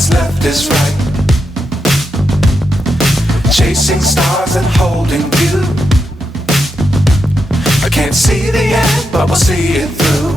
what's left is right. Chasing stars and holding you. I can't see the end, but we'll see it through.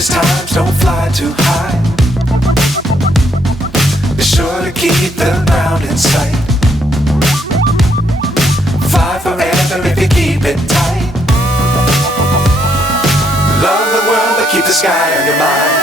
Times don't fly too high. Be sure to keep the ground in sight. Fly forever if you keep it tight. Love the world but keep the sky on your mind.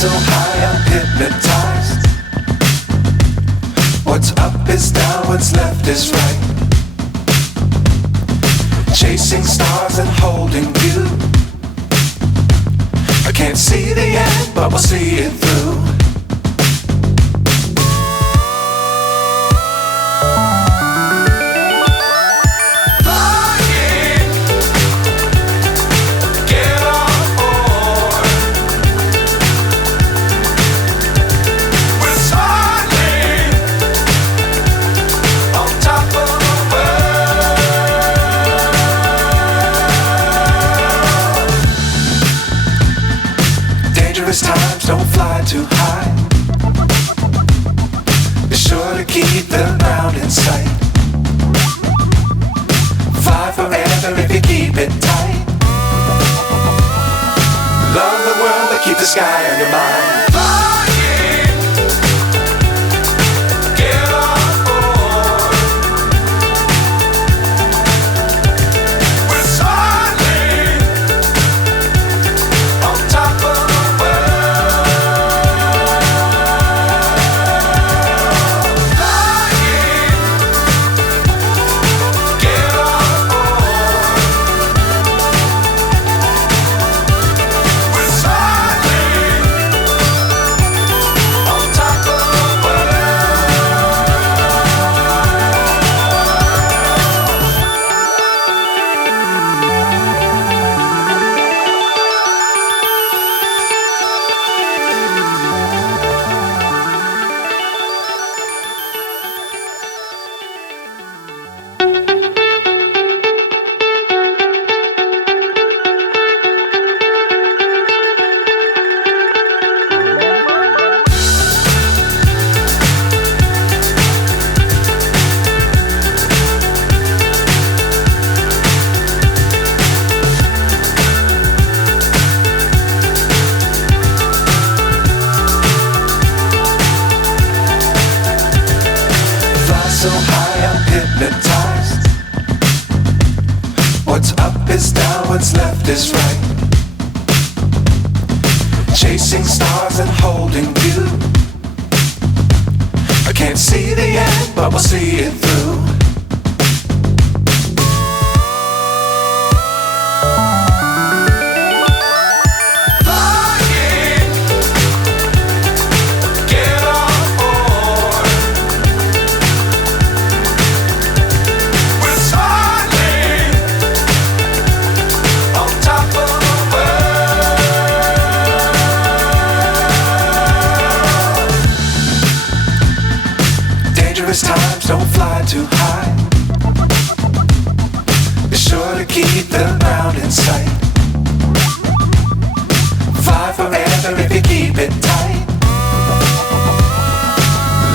So high I'm hypnotized. What's up is down, what's left is right. Chasing stars and holding you. I can't see the end, but we'll see it through. Times don't fly too high. Be sure to keep the ground in sight. Fly forever if you keep it tight. Love the world but keep the sky on your mind. So high I'm hypnotized. What's up is down, what's left is right. Chasing stars and holding you. I can't see the end, but we'll see it through. Flying, get on. too high. Be sure to keep the ground in sight. Fly forever if you keep it tight.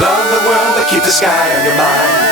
Love the world but keep the sky on your mind.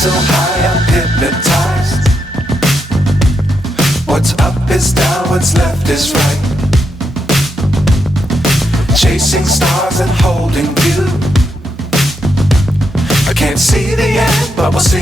So high I'm hypnotized. What's up is down, what's left is right. Chasing stars and holding you. I can't see the end, but we'll see.